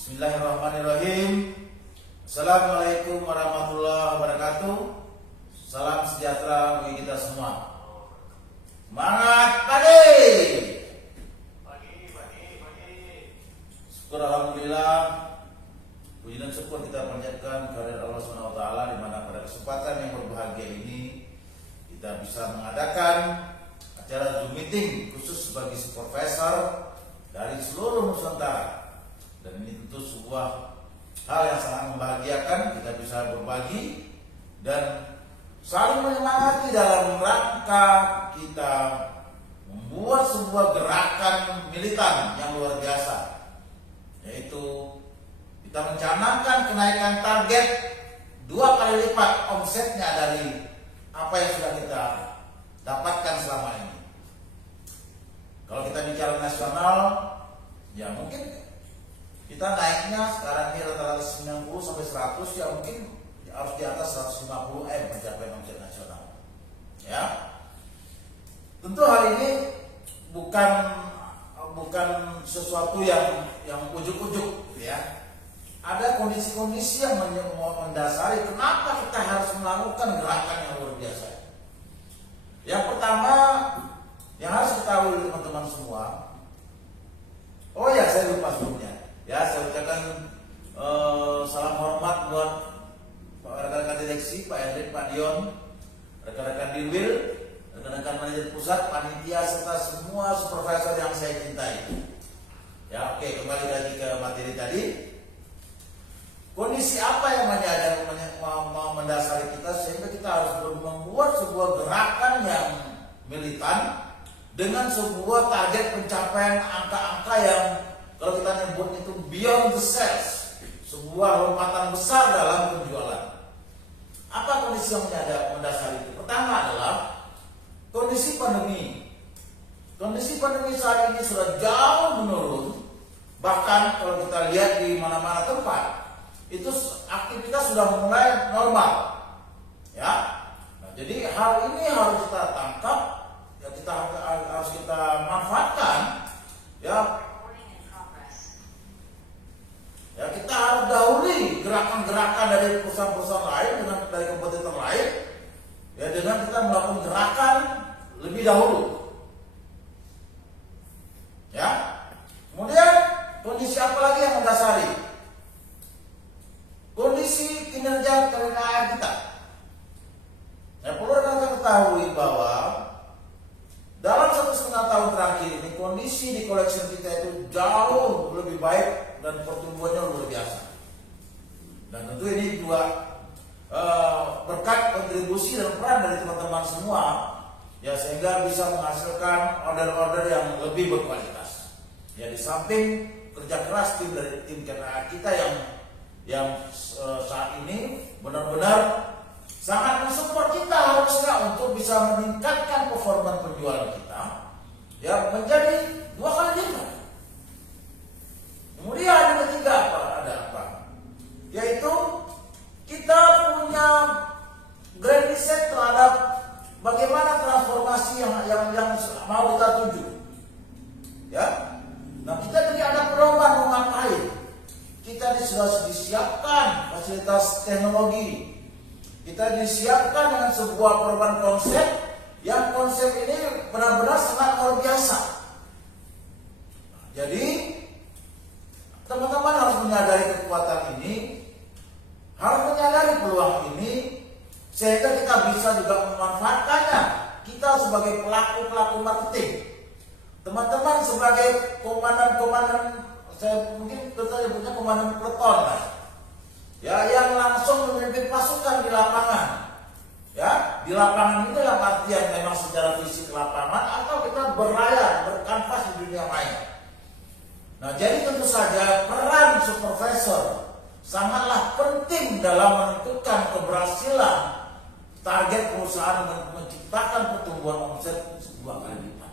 Bismillahirrahmanirrahim. Assalamualaikum warahmatullahi wabarakatuh. Salam sejahtera bagi kita semua. Semangat pagi. Syukur alhamdulillah. Puji dan syukur kita panjatkan kehadirat Allah Subhanahu wa taala di mana pada kesempatan yang berbahagia ini kita bisa mengadakan acara Zoom meeting khusus bagi supervisor dari seluruh Nusantara. Dan ini tentu sebuah hal yang sangat membahagiakan, kita bisa berbagi dan saling menyemangati dalam rangka kita membuat sebuah gerakan militan yang luar biasa, yaitu kita mencanangkan kenaikan target 2 kali lipat omsetnya dari apa yang sudah kita dapatkan selama ini. Kalau kita bicara nasional, ya mungkin kita naiknya sekarang ini rata-rata 90 sampai 100, ya mungkin harus di atas 150 M pencapaian omset nasional. Ya, tentu hal ini bukan sesuatu yang ujuk-ujuk, ya. Ada kondisi-kondisi yang mendasari kenapa kita harus melakukan gerakan yang luar biasa. Yang pertama yang harus ketahui teman-teman semua, oh ya saya lupa sebelumnya. Ya, saya ucapkan salam hormat buat rekan-rekan direksi, Pak Hendrik, Pak Dion, rekan-rekan Dirwil, rekan-rekan manajer pusat, panitia, serta semua supervisor yang saya cintai. Ya, oke, kembali lagi ke materi tadi. Kondisi apa yang mendasari kita sehingga kita harus membuat sebuah gerakan yang militan dengan sebuah target pencapaian angka-angka yang kalau kita nyebut itu beyond the sales, sebuah lompatan besar dalam penjualan. Apa kondisi yang mendasari itu? Pertama adalah kondisi pandemi. Kondisi pandemi saat ini sudah jauh menurun. Bahkan kalau kita lihat di mana-mana tempat, itu aktivitas sudah mulai normal. Ya. Nah, jadi hal ini harus kita tangkap, ya kita harus kita manfaatkan, ya. Ya, kita harus dahului gerakan-gerakan dari perusahaan-perusahaan lain dari kompetitor lain, ya, dengan kita melakukan gerakan lebih dahulu. Ya. Kemudian kondisi apa lagi yang mendasari? Kondisi kinerja KPI kita. Ya, perlu kita ketahui bahwa dalam 1,5 tahun terakhir ini kondisi di collection kita itu jauh lebih baik dan pertumbuhannya luar biasa. Dan tentu ini juga berkat kontribusi dan peran dari teman-teman semua, ya, sehingga bisa menghasilkan order-order yang lebih berkualitas. Ya, di samping kerja keras dari tim KPI kita yang saat ini benar-benar sangat mensupport kita harusnya untuk bisa meningkatkan performa penjualan kita, ya, menjadi 2 kali lipat. Kemudian yang ketiga ada apa? Yaitu kita punya grand design terhadap bagaimana transformasi yang mau kita tuju. Ya. Nah, kita jadi ada pedoman mau ngapain. Kita sudah disiapkan fasilitas teknologi. Kita disiapkan dengan sebuah perubahan konsep, yang konsep ini benar-benar sangat luar biasa. Nah, jadi teman-teman harus menyadari kekuatan ini, harus menyadari peluang ini, sehingga kita bisa juga memanfaatkannya. Kita sebagai pelaku-pelaku marketing, teman-teman sebagai komandan-komandan, saya mungkin kita punya komandan peleton lah, ya, yang langsung memimpin pasukan di lapangan. Ya, di lapangan ini dalam artian memang secara fisik lapangan, atau kita berlayar, berkanvas di dunia maya. Nah, jadi tentu saja peran supervisor sangatlah penting dalam menentukan keberhasilan target perusahaan menciptakan pertumbuhan omset 2 kali lipat.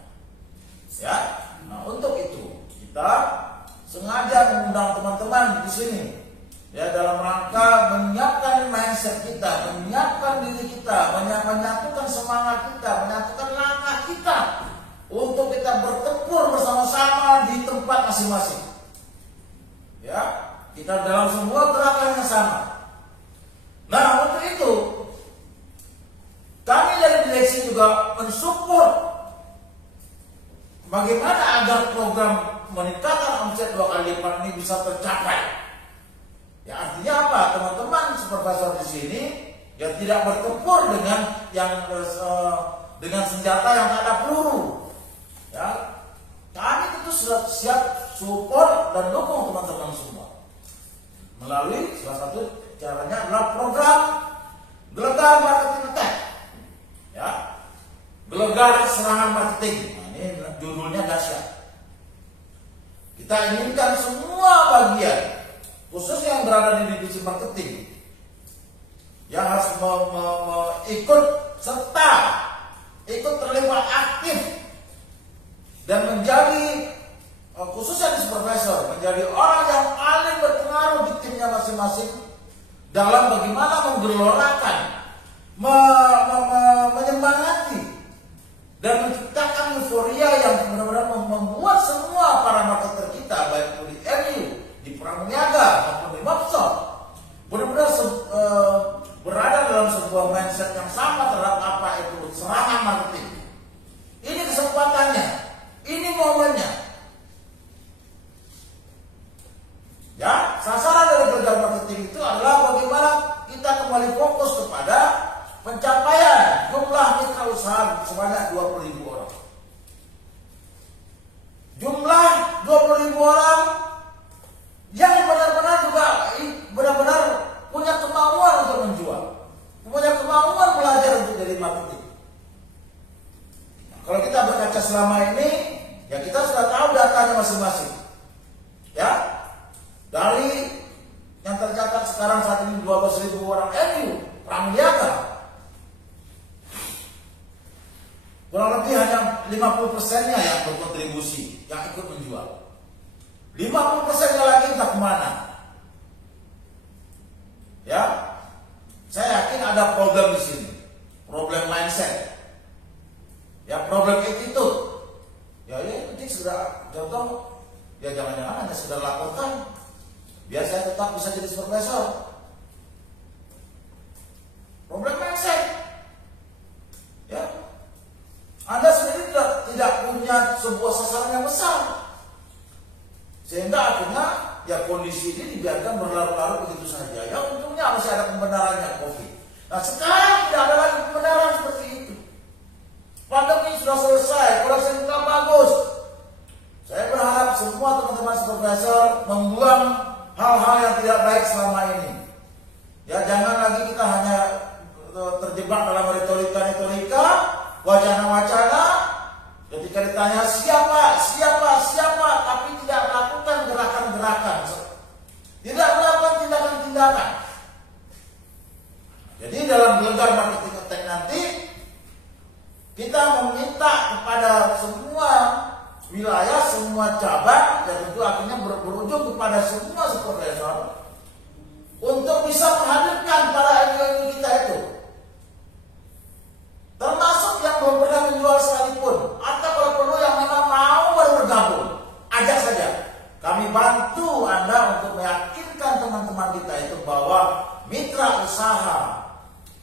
Ya, nah untuk itu kita sengaja mengundang teman-teman di sini, ya, dalam rangka menyiapkan mindset kita, menyiapkan diri kita, menyatukan semangat kita, menyatukan langkah kita untuk kita bertempur bersama-sama di tempat masing-masing. Ya, kita dalam semua gerakan yang sama. Nah, untuk itu kami dari direksi juga mensupport bagaimana agar program meningkatkan omset 2 kali lipat ini bisa tercapai. Ya, artinya apa? Teman-teman supervisor di sini ya tidak bertempur dengan senjata yang tak ada peluru. Ya, kami tentu sudah siap support dan dukung teman-teman semua melalui salah satu caranya adalah program Gelegar Marketing Attack. Ya, Gelegar Serangan Marketing. Nah, ini judulnya dahsyat. Kita inginkan semua bagian, khususnya yang berada di divisi marketing, yang harus ikut serta, ikut terlibat aktif dan menjadi, khususnya di supervisor, menjadi orang yang paling berpengaruh di timnya masing-masing dalam bagaimana menggelorakan, menyemangati dan menciptakan euforia yang benar-benar membuat semua para marketer kita, baik itu di MU, di Pramuniaga maupun di Mapsol, benar-benar berada dalam sebuah mindset yang sama terhadap apa itu serangan marketing. Ini kesempatannya, ini momennya. Ya, sasaran dari Gelegar Marketing itu adalah bagaimana kita kembali fokus kepada pencapaian jumlah mitra usaha sebanyak 20.000 orang. Jumlah 20.000 orang yang benar-benar punya kemauan untuk menjual, punya kemauan belajar untuk jadi marketing. Nah, kalau kita berkaca selama ini, ya kita sudah tahu datanya masing-masing. Ya, dari yang tercatat sekarang saat ini 12.000 orang MU Pramuniaga, kurang lebih hanya 50%-nya yang berkontribusi, yang ikut menjual. 50%-nya lagi entah kemana. Ya, saya yakin ada problem di sini, problem mindset, ya problem attitude. Ya ini sudah contoh, ya jangan-jangan hanya sudah lakukan, biar saya tetap bisa jadi supervisor. Problem mindset, ya. Anda sendiri tidak punya sebuah sasaran yang besar, sehingga akhirnya ya kondisi ini dibiarkan berlarut-larut begitu saja. Ya untungnya masih ada pembenarannya COVID. Nah sekarang tidak ada lagi pembenaran seperti itu. Pandemi sudah selesai, koleksi kita bagus. Saya berharap semua teman-teman supervisor membuang hal-hal yang tidak baik selama ini. Ya jangan lagi kita hanya terjebak dalam retorika, wacana-wacana. Ketika ditanya siapa, tapi tidak melakukan gerakan-gerakan, tidak melakukan tindakan-tindakan. Jadi dalam Gelegar Marketing Attack nanti kita meminta kepada semua wilayah, semua cabang, dan tentu akhirnya berujung kepada semua supervisor untuk bisa menghadirkan para MU kita itu, termasuk yang belum pernah menjual sekalipun, atau kalau perlu yang memang mau baru bergabung, ajak saja. Kami bantu Anda untuk meyakinkan teman-teman kita itu bahwa mitra usaha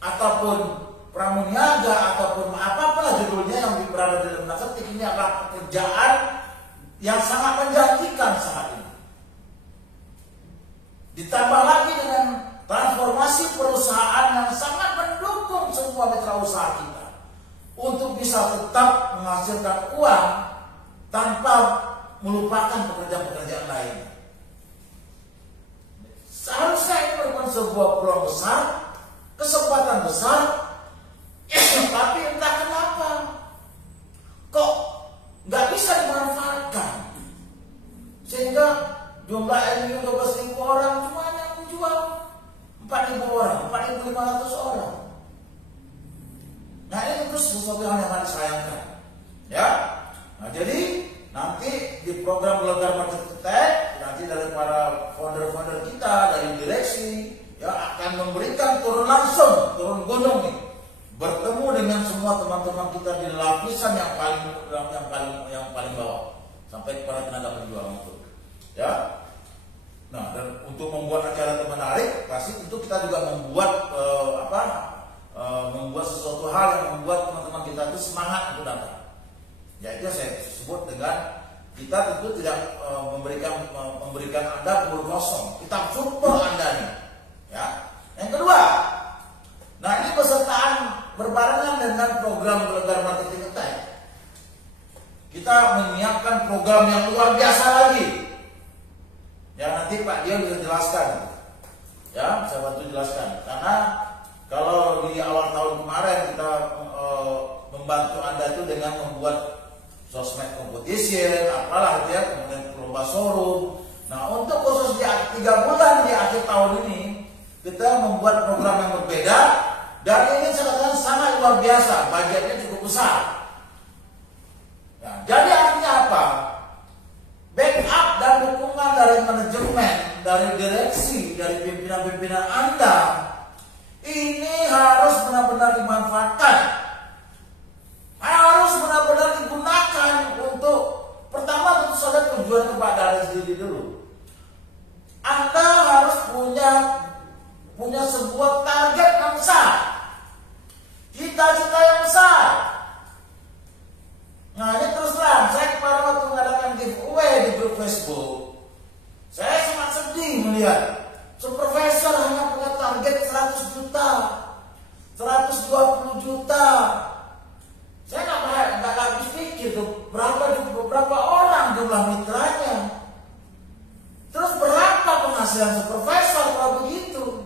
ataupun pramuniaga ataupun apapun judulnya yang berada di dalam marketing ini adalah pekerjaan yang sangat menjanjikan saat ini. Ditambah lagi dengan transformasi perusahaan yang sangat mendukung semua mitra usaha kita untuk bisa tetap menghasilkan uang tanpa melupakan pekerjaan-pekerjaan lain. Seharusnya ini merupakan sebuah peluang besar, kesempatan besar, tapi entah kenapa kok nggak bisa dimanfaatkan, sehingga jumlah MU 12.000 orang cuma yang menjual 4.000 orang, 4.500 orang. Nah ini tentu sesuatu yang sangat disayangkan, ya. Nah jadi nanti di program Gelegar Marketing Attack, nanti dari para founder-founder kita dari direksi, ya akan memberikan turun gunung nih, bertemu dengan semua teman-teman kita di lapisan yang paling bawah sampai kepada tenaga penjual itu, ya. Nah dan untuk membuat acara itu menarik, pasti tentu kita juga membuat membuat sesuatu hal yang membuat teman-teman kita itu semangat untuk datang. Ya itu saya sebut dengan kita tentu tidak memberikan Anda bubur kosong. Kita support Anda nih. Ya. Yang kedua, nah ini pesertaan berbarengan dengan program Gelegar Marketing Attack. Kita menyiapkan program yang luar biasa lagi. Ya nanti Pak Dion bisa jelaskan. Ya, saya bantu jelaskan. Karena kalau di awal tahun kemarin kita membantu Anda itu dengan membuat sosmed competition, apalah ya, kemudian lomba showroom. Nah untuk khusus di 3 bulan di akhir tahun ini kita membuat program yang berbeda dan ini sangat luar biasa, budgetnya cukup besar. Nah, jadi artinya apa? Backup dan dukungan dari manajemen, dari direksi, dari pimpinan-pimpinan Anda ini harus benar-benar dimanfaatkan, harus benar-benar digunakan untuk pertama tentu saja tujuan kepada diri sendiri dulu. Anda harus punya sebuah target yang besar, cita-cita yang besar. Nah ini terus terang, saya kemarin waktu mengadakan giveaway di grup Facebook, saya sangat sedih melihat supervisor hanya punya target 100 juta, 120 juta. Saya nggak habis pikir tuh berapa orang jumlah mitranya, terus berapa penghasilan supervisor kalau begitu.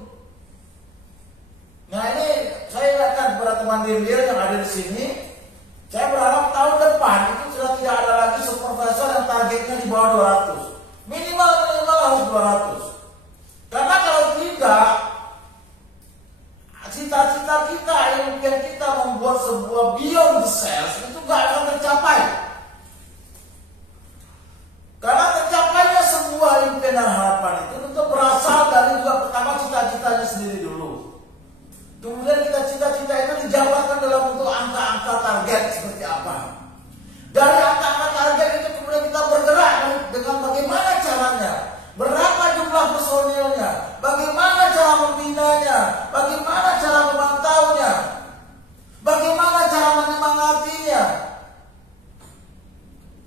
Nah ini saya ingatkan kepada teman Dirwil yang ada di sini. Saya berharap tahun depan itu sudah tidak ada lagi supervisor yang targetnya di bawah 200. Minimal harus 200. Karena kalau tidak, cita-cita kita, impian kita membuat sebuah beyond the sales itu gak akan tercapai. Karena tercapainya sebuah impian dan harapan itu tentu berasal dari juga pertama cita-citanya sendiri dulu. Kemudian cita-cita itu dijabarkan dalam bentuk angka-angka target seperti apa. Dari angka-angka target itu kemudian kita bergerak dengan bagaimana caranya, berapa jumlah personilnya, bagaimana cara membinanya, bagaimana cara memantaunya, bagaimana cara menyemangatinya.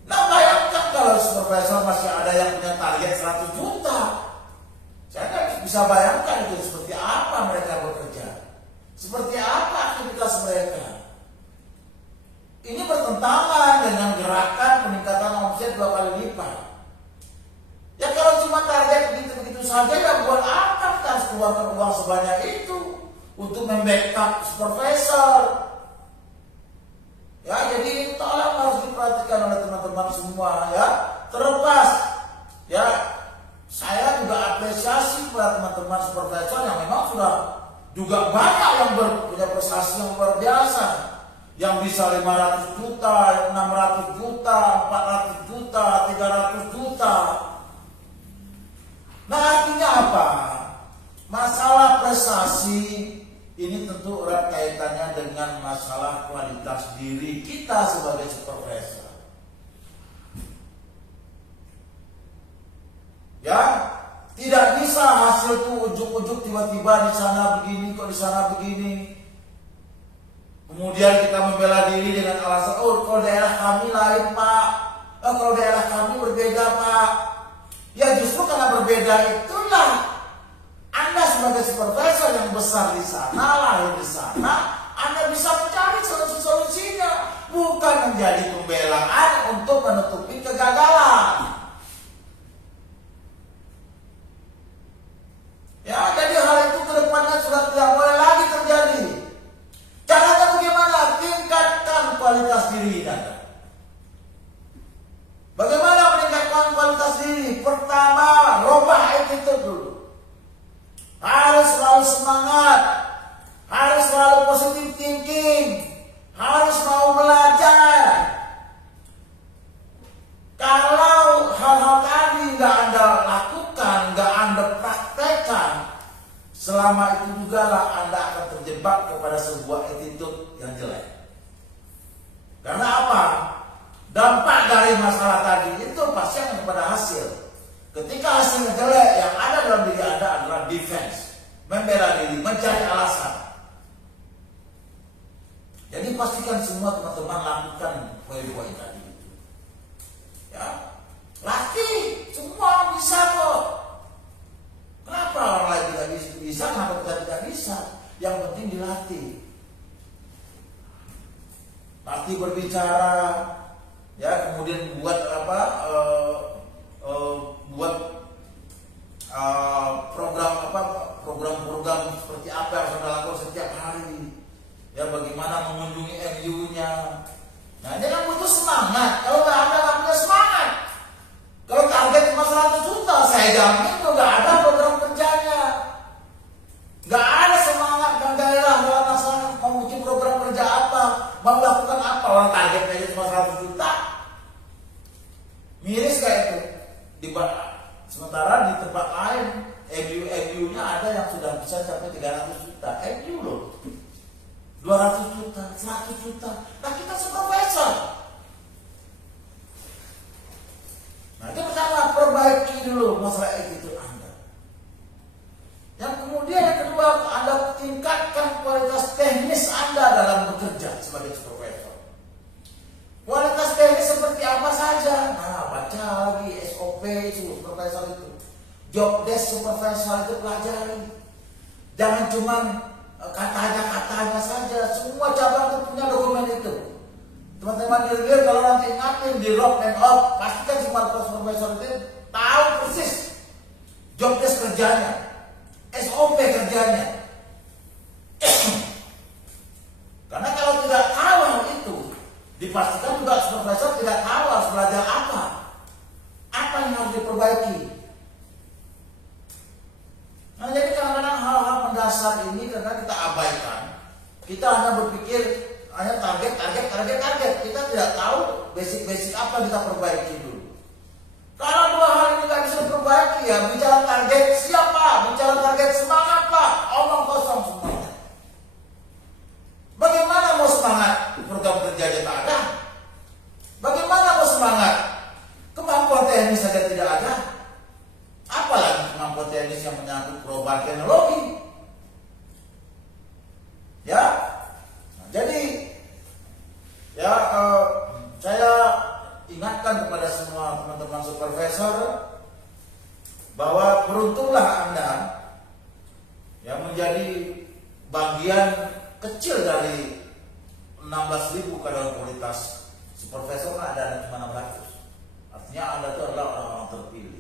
Nah bayangkan kalau supervisor masih ada yang punya target 100 juta. Saya kan bisa bayangkan itu seperti apa mereka bekerja, seperti apa aktivitas mereka. Ini bertentangan dengan gerakan peningkatan omset 2 kali lipat. Ya kalau cuma target begitu-begitu saja, ya buat apa kita harus keluarkan uang sebanyak itu untuk membackup supervisor? Ya jadi tolong harus diperhatikan oleh teman-teman semua ya. Terlepas ya, saya juga apresiasi kepada teman-teman supervisor yang memang sudah juga banyak yang punya prestasi yang luar biasa. Yang bisa 500 juta, 600 juta, 400 juta, 300 juta. Nah artinya apa? Masalah prestasi ini tentu erat kaitannya dengan masalah kualitas diri kita sebagai supervisor. Ya, tidak bisa hasil itu ujuk-ujuk tiba-tiba di sana begini, kok di sana begini. Kemudian kita membela diri dengan alasan, oh kalau daerah kami lain Pak, kalau daerah kami berbeda Pak. Ya justru karena berbeda itulah Anda sebagai supervisor yang besar di sana, lahir di sana, Anda bisa mencari solusi-solusinya, bukan menjadi pembelaan untuk menutupi kegagalan. Ya, jadi hal itu ke depannya sudah tidak boleh lagi terjadi. Caranya bagaimana? Tingkatkan kualitas diri Anda. Bagaimana meningkatkan kualitas diri? Pertama, rubah attitude dulu. Harus selalu semangat, harus selalu positive thinking, harus mau belajar. Kalau hal-hal tadi nggak Anda lakukan, nggak Anda praktekkan, selama itu juga lah Anda akan terjebak kepada sebuah attitude yang jelek. Karena apa? Dampak dari masalah tadi itu pasti akan kepada hasil. Ketika hasilnya jelek, yang ada dalam diri membela diri, mencari alasan. Jadi pastikan semua teman-teman lakukan poin-poin tadi. Ya, latih, semua bisa kok. Kenapa orang lain tidak bisa, kenapa kita tidak bisa? Yang penting dilatih. Latih berbicara, ya, kemudian buat program seperti apa yang harus dilakukan setiap hari. Ya, bagaimana mengunjungi MU-nya. Nah, ini kan butuh semangat. Kalau nggak punya semangat. Kalau target cuma 100 juta, saya jamin tuh nggak ada program kerjanya. Nggak ada semangat dan gairah dalam masalah mau bikin program kerja apa, mau melakukan apa. Orang targetnya aja cuma 100 juta. Miris kayak itu. Sementara di tempat lain, MU-nya ada yang sudah bisa capai 300 juta. MU loh. 200 juta, 100 juta. Nah, kita supervisor. Nah, itu pertama, perbaiki dulu masalah attitude Anda. Yang kemudian yang kedua, Anda tingkatkan kualitas teknis Anda dalam bekerja sebagai supervisor. Kualitas teknis seperti apa saja? Nah, baca lagi SOP supervisor itu. Job desk supervisor itu pelajari. Jangan cuma katanya saja. Semua cabang itu punya dokumen itu. Teman-teman diri kalau nanti ingatin di log and out, pastikan semua supervisor itu tahu persis job desk kerjanya, SOP kerjanya. Karena kalau tidak tahu hal itu, dipastikan juga supervisor tidak tahu harus belajar apa yang harus diperbaiki. Nah, jadi kadang-kadang hal-hal mendasar ini karena kita abaikan, kita hanya berpikir hanya target. Kita tidak tahu basic apa yang kita perbaiki dulu. Kalau dua hal ini tidak bisa diperbaiki, ya bicara target siapa, bicara target semangat Pak, omong kosong semuanya. Bagaimana mau semangat program kerjanya tak ada? Bagaimana mau semangat kemampuan teknis saja tidak ada? Apalagi kemampuan teknis yang menyangkut perubahan teknologi. Ya, nah, jadi ya saya ingatkan kepada semua teman-teman supervisor bahwa beruntunglah Anda yang menjadi bagian kecil dari 16.000 karyawan kualitas. Supervisor ada cuma 600. Artinya Anda itu adalah orang-orang terpilih.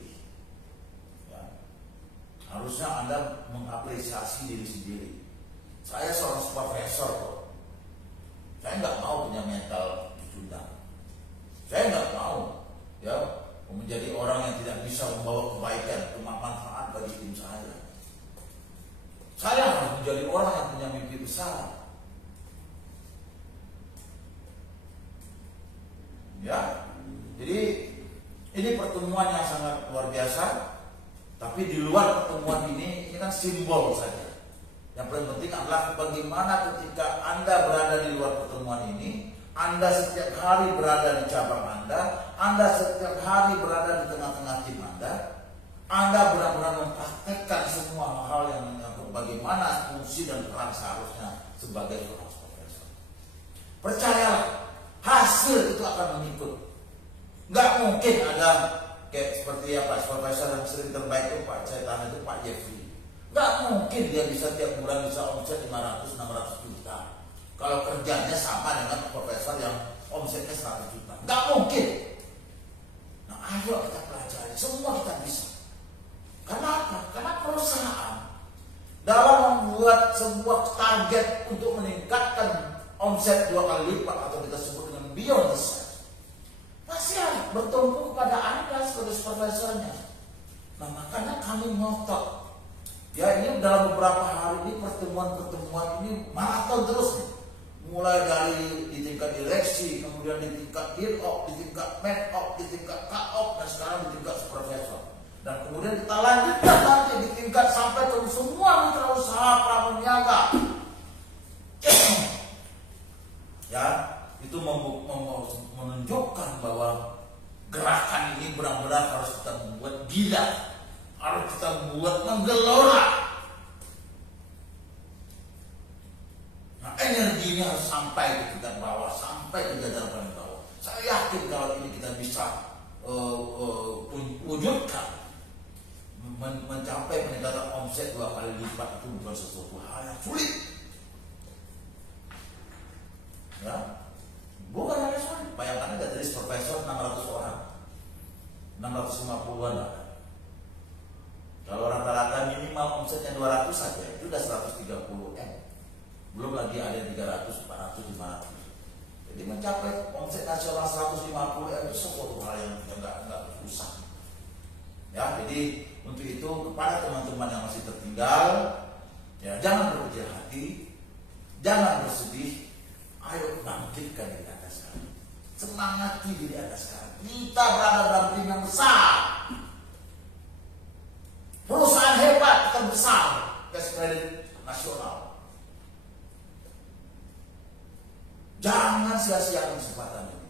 Harusnya Anda mengapresiasi diri sendiri. Saya seorang supervisor kok. Saya nggak mau punya mental pecundang. Saya nggak mau ya menjadi orang yang tidak bisa membawa kebaikan, manfaat bagi tim saya. Saya harus menjadi orang yang punya mimpi besar. Ya, jadi ini pertemuan yang sangat luar biasa. Tapi di luar pertemuan ini kan simbol saja. Yang paling penting adalah bagaimana ketika Anda berada di luar pertemuan ini, Anda setiap hari berada di cabang Anda setiap hari berada di tengah-tengah tim Anda benar-benar mempraktekkan semua hal yang menyangkut bagaimana fungsi dan peran seharusnya sebagai seorang supervisor. Percayalah, hasil itu akan mengikut. Nggak mungkin ada kayak seperti apa supervisor yang sering terbaik itu Pak Caitan itu Pak Jeffrey. Nggak mungkin dia bisa tiap bulan bisa omset 500-600 juta. Kalau kerjanya sama dengan supervisor yang omsetnya 100 juta. Nggak mungkin. Nah, ayo kita pelajari. Semua kita bisa. Kenapa? Karena perusahaan dalam membuat sebuah target untuk meningkatkan omset 2 kali lipat atau kita sebut dengan beyond the size, pasti harus bertumpu pada Anda sebagai supervisornya. Nah, makanya kami ngotot. Ya, ini dalam beberapa hari ini pertemuan-pertemuan ini maraton terus nih. Mulai dari di tingkat direksi, kemudian di tingkat dirop, di tingkat medop, di tingkat kaop, dan sekarang di tingkat supervisor. Dan kemudian kita lanjutkan nanti di tingkat sampai ke semua mitra usaha pramuniaga. Ya, itu menunjukkan bahwa gerakan ini benar-benar harus kita buat gila, harus kita buat menggelora. energinya harus sampai ke tingkat bawah, sampai ke jajaran paling bawah. Saya yakin kalau ini kita bisa wujudkan, mencapai peningkatan omset 2 kali lipat itu bukan sesuatu hal yang sulit. Ya, bukan hal yang sulit. Bayangkan aja dari profesor 600 orang, 650-an lah. Kalau rata-rata minimal omsetnya 200 saja, itu udah 130 M. Belum lagi ada 300, 400, 500. Jadi mencapai omset nasional 150 M itu suatu hal yang enggak susah. Ya, jadi untuk itu kepada teman-teman yang masih tertinggal, ya jangan berkecil hati, jangan bersedih. Ayo bangkitkan diri Anda sekarang. Semangati diri Anda sekarang. Kita berada dalam tim yang besar. Perusahaan hebat terbesar cash credit nasional. Jangan sia-siakan kesempatan ini.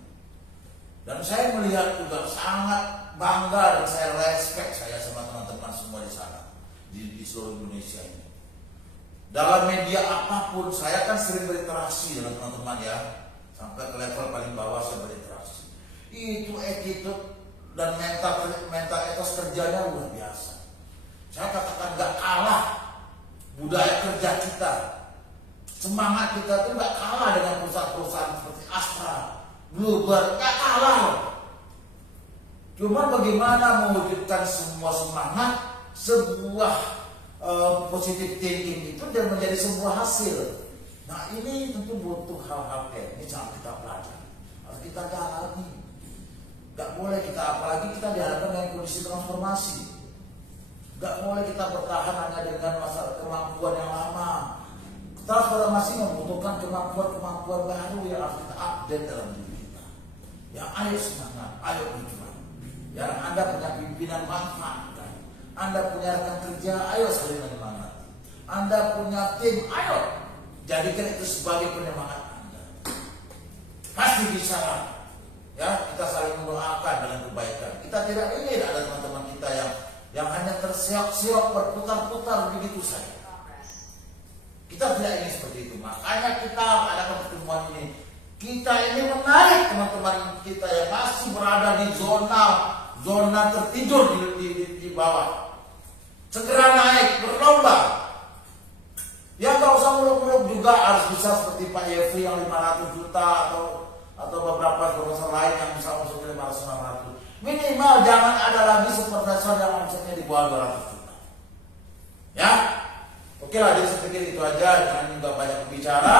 Dan saya melihat juga sangat bangga dan saya respect saya sama teman-teman semua di sana, di seluruh Indonesia ini. Dalam media apapun, saya kan sering berinteraksi dengan teman-teman ya, sampai ke level paling bawah saya berinteraksi. Itu attitude dan mental etos kerjanya luar biasa. Saya katakan gak kalah budaya kerja kita. Semangat kita itu gak kalah dengan perusahaan-perusahaan seperti Astra, Bluebird, gak kalah. Cuma bagaimana mewujudkan semua semangat, sebuah positive thinking itu dan menjadi sebuah hasil. Nah ini tentu butuh hal-hal teknis yang kita pelajari, harus kita dalami. Gak boleh kita, apalagi kita dihadapkan dengan kondisi transformasi. Gak boleh kita bertahan hanya dengan masalah kemampuan yang lama. Transformasi membutuhkan kemampuan baru yang harus kita update dalam diri kita. Ya ayo semangat, ayo berjuang. Ya Anda punya pimpinan, manfaatkan. Anda punya rekan kerja, ayo saling menyemangati. Anda punya tim, ayo jadikan itu sebagai penyemangat Anda. Pasti bisa. Ya kita saling mendoakan dengan kebaikan. Kita tidak ingin ada teman-teman kita yang hanya tersiok-siok berputar-putar begitu saja. Kita tidak ingin seperti itu. Makanya kita adakan pertemuan ini. Kita ini menarik teman-teman kita yang masih berada di zona tertidur di bawah. Segera naik, berlomba. Ya nggak usah muluk-muluk juga, harus bisa seperti Pak Yefri yang 500 juta atau beberapa profesor lain yang bisa omsetnya 500-600. Minimal jangan ada lagi supervisor yang omsetnya di bawah 200 juta. Ya, oke lah, jadi saya pikir itu aja. Jangan juga banyak bicara.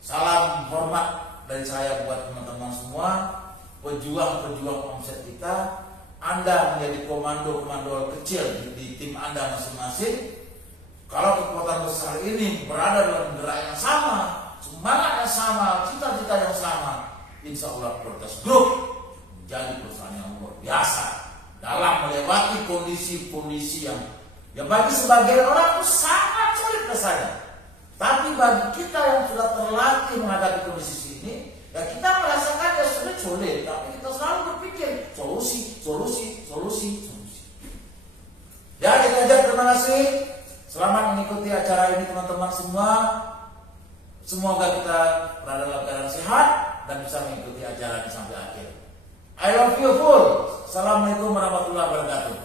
Salam hormat dari saya buat teman-teman semua, pejuang-pejuang omset kita. Anda menjadi komando-komando kecil di tim Anda masing-masing. Kalau kekuatan besar ini berada dalam gerak yang sama, semangat yang sama, cita-cita yang sama, insya Allah Prioritas Group menjadi perusahaan yang luar biasa dalam melewati kondisi-kondisi yang bagi sebagian orang itu sangat sulit rasanya. Tapi bagi kita yang sudah terlatih menghadapi kondisi ini, ya kita merasakan ya sulit, tapi kita selalu berpikir solusi. Ya kita aja, terima kasih. Selamat mengikuti acara ini teman-teman semua. Semoga kita berada dalam keadaan sehat dan bisa mengikuti acara ini sampai akhir. I love you full. Assalamualaikum warahmatullahi wabarakatuh.